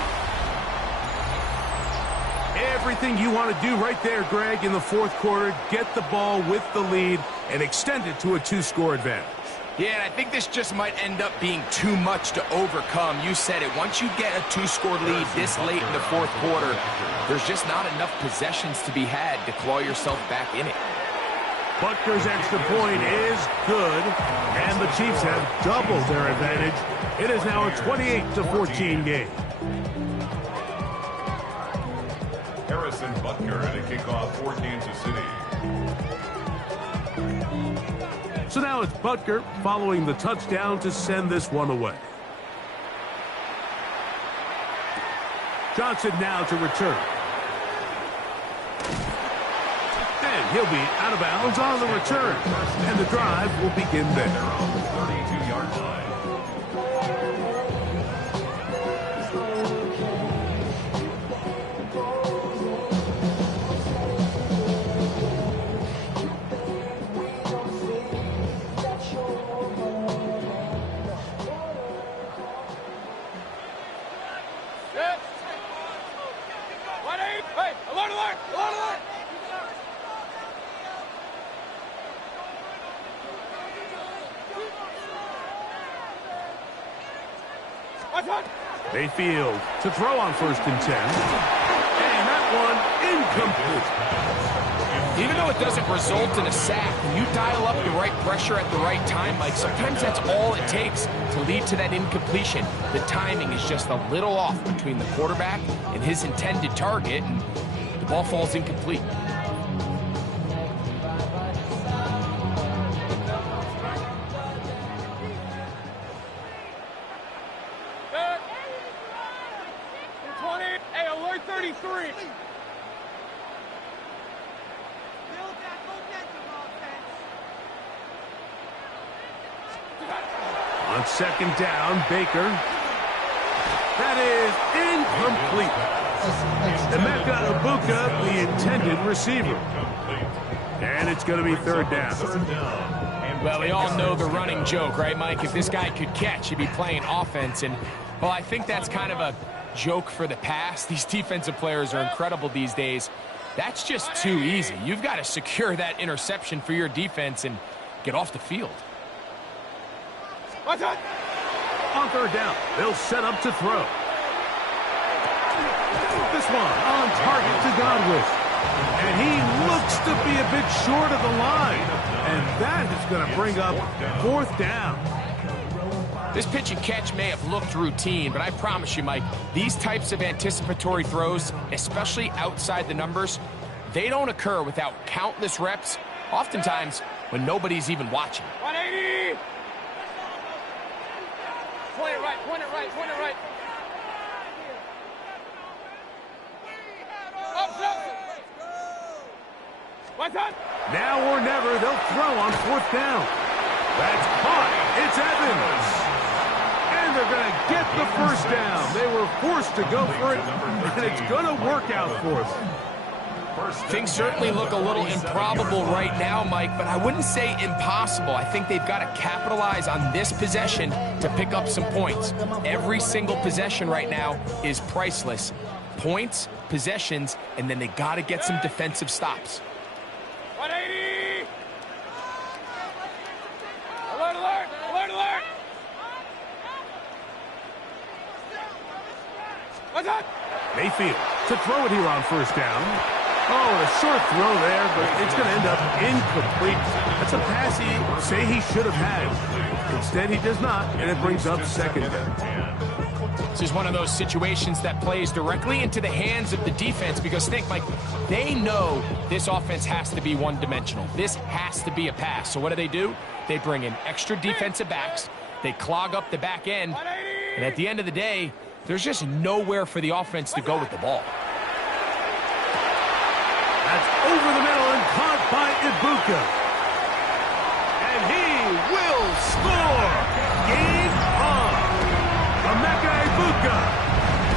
Everything you want to do right there, Greg, in the 4th quarter. Get the ball with the lead and extend it to a 2-score advantage. Yeah, and I think this just might end up being too much to overcome. You said it. Once you get a 2-score lead this late in the 4th quarter, there's just not enough possessions to be had to claw yourself back in it. Butker's extra point is good, and the Chiefs have doubled their advantage. It is now a 28-14 game. Harrison Butker at a kickoff for Kansas City. So now it's Butker following the touchdown to send this one away. Johnson now to return. And he'll be out of bounds on the return. And the drive will begin there. They're on the 32-yard line. Mayfield to throw on 1st and 10. And that one incomplete. Even though it doesn't result in a sack, when you dial up the right pressure at the right time, Mike, sometimes that's all it takes to lead to that incompletion. The timing is just a little off between the quarterback and his intended target, and the ball falls incomplete. On 2nd down, Baker. That is incomplete. Emeka Ibuka, the intended receiver. And it's going to be 3rd down. Well, we all know the running joke, right, Mike? If this guy could catch, he'd be playing offense. And, well, I think that's kind of a joke for the past. These defensive players are incredible these days. That's just too easy. You've got to secure that interception for your defense and get off the field. On 3rd down, they'll set up to throw. This one on target to Godwin. And he looks to be a bit short of the line. And that is going to bring up 4th down. This pitch and catch may have looked routine, but I promise you, Mike, these types of anticipatory throws, especially outside the numbers, they don't occur without countless reps, oftentimes when nobody's even watching. 180! Point it right, point it right, point it right. What's up? Now or never, they'll throw on 4th down. That's caught. It's Evans. And they're going to get the 1st down. They were forced to go for it, and it's going to work out for them. Things certainly look a little improbable right now, Mike, but I wouldn't say impossible. I think they've got to capitalize on this possession to pick up some points. Every single possession right now is priceless. Points, possessions, and then they got to get some defensive stops. 180! Alert, alert, alert, alert! What's up? Mayfield to throw it here on 1st down. Oh, a short throw there, but it's going to end up incomplete. That's a pass he say he should have had. Instead, he does not, and it brings up 2nd down. This is one of those situations that plays directly into the hands of the defense because, think, Mike, they know this offense has to be one-dimensional. This has to be a pass. So what do? They bring in extra defensive backs. They clog up the back end. And at the end of the day, there's just nowhere for the offense to go with the ball. That's over the middle and caught by Ibuka. And he will score. Game on. Emeka Ibuka.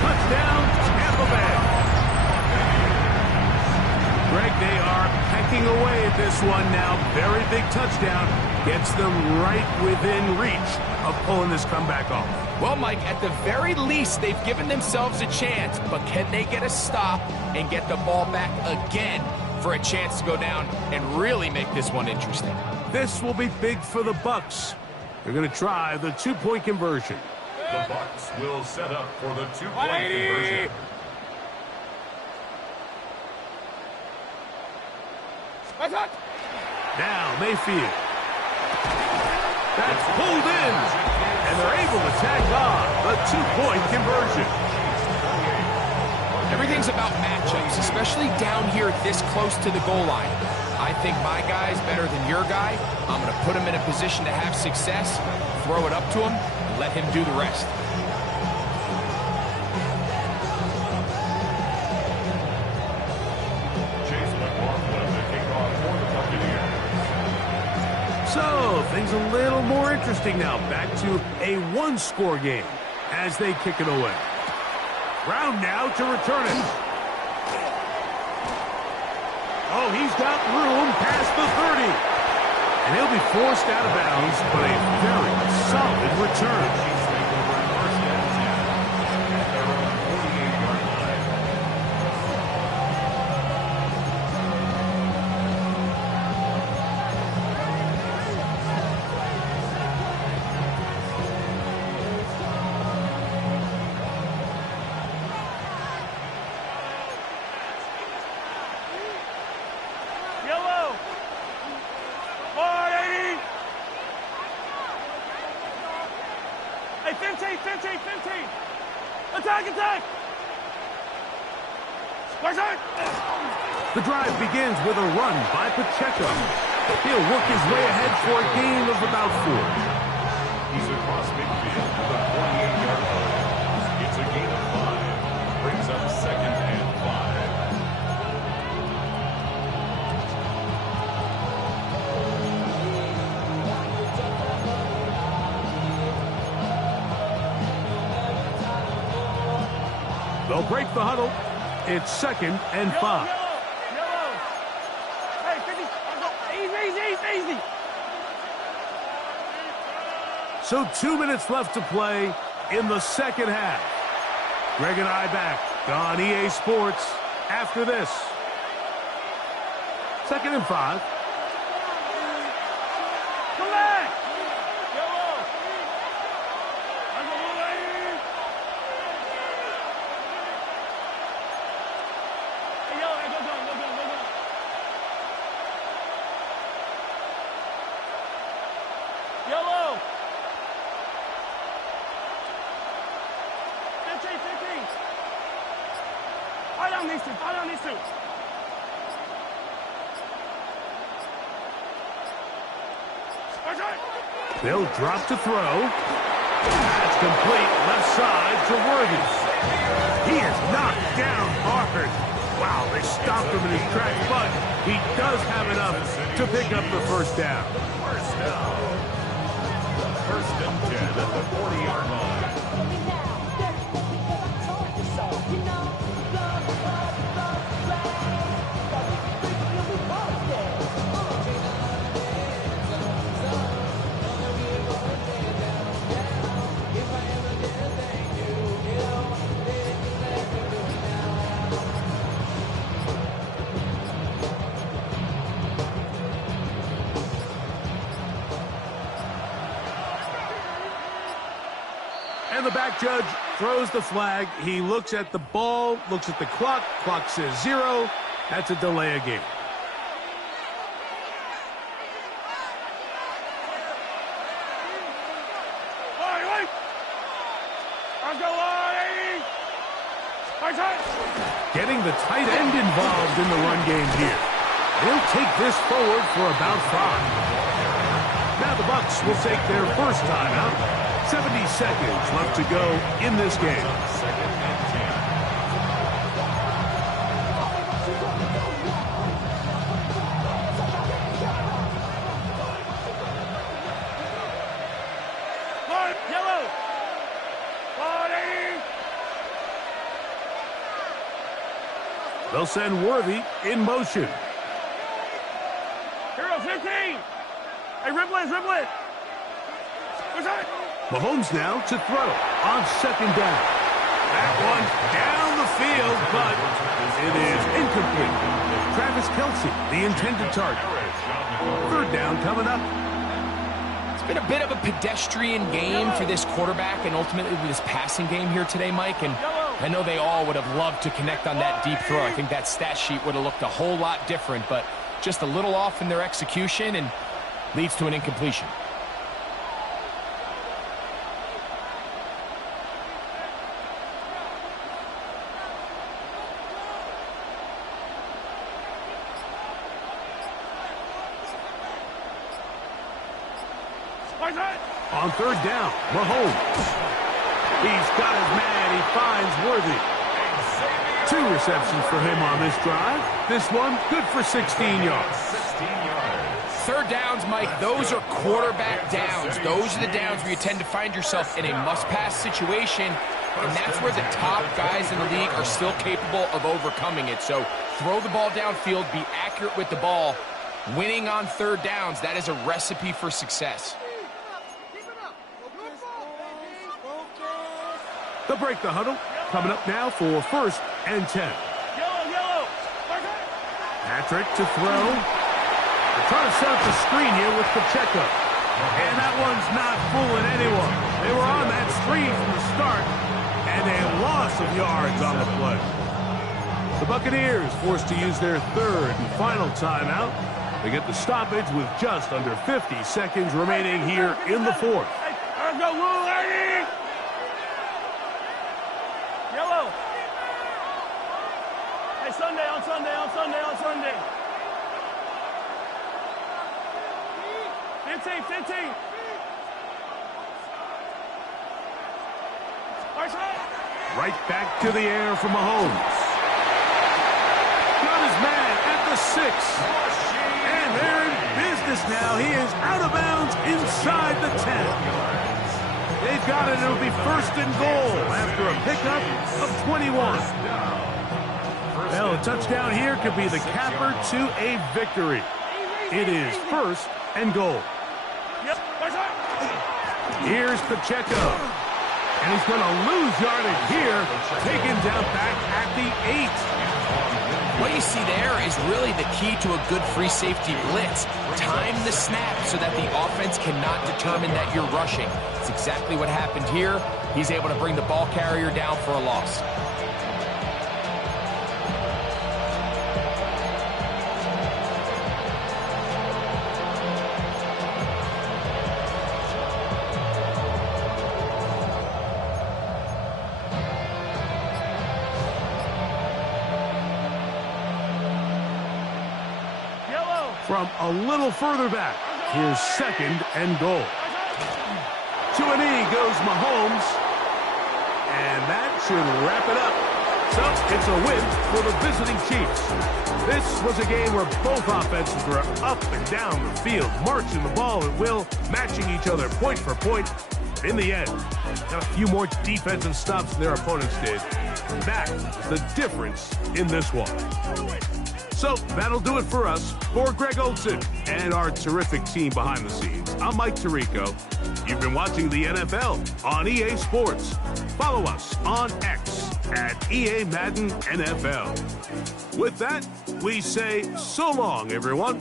Touchdown, Tampa Bay. Greg, they are pecking away at this one now. Very big touchdown. Gets them right within reach of pulling this comeback off. Well, Mike, at the very least, they've given themselves a chance, but can they get a stop and get the ball back again for a chance to go down and really make this one interesting? This will be big for the Bucs. They're going to try the 2-point conversion. The Bucs will set up for the 2-point conversion. What's up? Now Mayfield. That's pulled in. And they're able to tag on the 2-point conversion. Everything's about matchups, especially down here this close to the goal line. I think my guy's better than your guy. I'm going to put him in a position to have success, throw it up to him, and let him do the rest. So, things a little more interesting now. Back to a one-score game as they kick it away. Brown now to return it. Oh, he's got room past the 30. And he'll be forced out of bounds, but a very solid return. The drive begins with a run by Pacheco. He'll work his way ahead for a gain of about 4. He's across midfield with a 48-yard line. It's a gain of 5. Brings up 2nd and 5. They'll break the huddle. It's 2nd and 5. Hey, 50. Easy. So 2 minutes left to play in the second half. Greg and I back on EA Sports after this. 2nd and 5. Come back. Yellow. 15. Fight on these two. They'll drop to throw. That's complete left side to Worthy. He is knocked down hard. Wow, they stopped him in his tracks, but he does have enough to pick up the first down. First and 10 at the 40-yard line. And the back judge throws the flag. He looks at the ball, looks at the clock. Clock says 0. That's a delay of game. Getting the tight end involved in the run game here. They'll take this forward for about 5. Now the Bucs will take their first timeout. 70 seconds left to go in this game. 2nd and 10. Yellow. 40. They'll send Worthy in motion. Hero 15. Hey, ripple it. Mahomes now to throw on 2nd down. That one down the field, but it is incomplete. Travis Kelce, the intended target. 3rd down coming up. It's been a bit of a pedestrian game for this quarterback and ultimately this passing game here today, Mike. And I know they all would have loved to connect on that deep throw. I think that stat sheet would have looked a whole lot different, but just a little off in their execution and leads to an incompletion. On third down, Mahomes. He's got his man. He finds Worthy. 2 receptions for him on this drive. This one good for 16 yards. Third downs, Mike, those are quarterback downs. Those are the downs where you tend to find yourself in a must-pass situation, and that's where the top guys in the league are still capable of overcoming it. So throw the ball downfield, be accurate with the ball. Winning on third downs, that is a recipe for success. They'll break the huddle. Coming up now for 1st and 10. Patrick to throw. They're trying to set up the screen here with Pacheco. And that one's not fooling anyone. They were on that screen from the start, and a loss of yards on the play. The Buccaneers forced to use their 3rd and final timeout. They get the stoppage with just under 50 seconds remaining here in the 4th. Yellow. Hey, Sunday. 15. Right back to the air for Mahomes. Got his man at the 6. And they're in business now. He is out of bounds inside the 10. They've got it. It'll be 1st and goal after a pickup of 21. Well, a touchdown here could be the capper to a victory. It is 1st and goal. Here's Pacheco. And he's going to lose yardage here. Taken down back at the 8. What you see there is really the key to a good free safety blitz. Time the snap so that the offense cannot determine that you're rushing. It's exactly what happened here. He's able to bring the ball carrier down for a loss. From a little further back, here's 2nd and goal. To a knee goes Mahomes, and that should wrap it up. So it's a win for the visiting Chiefs. This was a game where both offenses were up and down the field, marching the ball at will, matching each other point for point. In the end, got a few more defensive stops than their opponents did. That was the difference in this one. So that'll do it for us. For Greg Olson and our terrific team behind the scenes, I'm Mike Tirico. You've been watching the NFL on EA Sports. Follow us on X at EA Madden NFL. With that, we say so long, everyone.